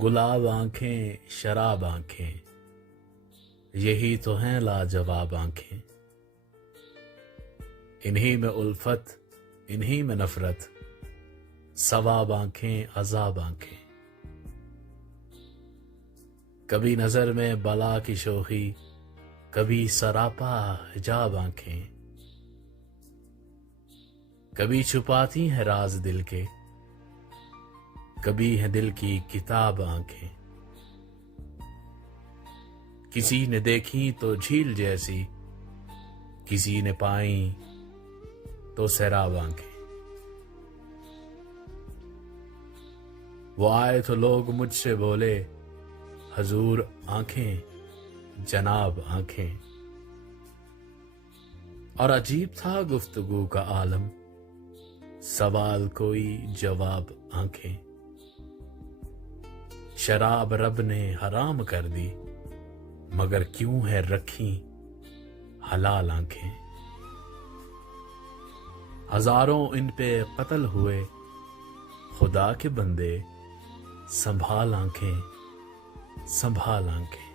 गुलाब आंखें शराब आंखें, यही तो हैं लाजवाब आंखें। इन्हीं में उल्फत, इन्हीं में नफरत, सवाब आंखें अजाब आंखें। कभी नजर में बला की शोखी, कभी सरापा हिजाब आंखें। कभी छुपाती हैं राज दिल के, कभी है दिल की किताब आंखें। किसी ने देखी तो झील जैसी, किसी ने पाई तो सैराब आंखें। वो आए तो लोग मुझसे बोले, हजूर आंखें जनाब आंखें। और अजीब था गुफ्तगू का आलम, सवाल कोई जवाब आंखें। शराब रब ने हराम कर दी, मगर क्यों है रखी हलाल आंखें। हजारों इन पे कत्ल हुए, खुदा के बंदे संभाल आंखें संभाल आंखें।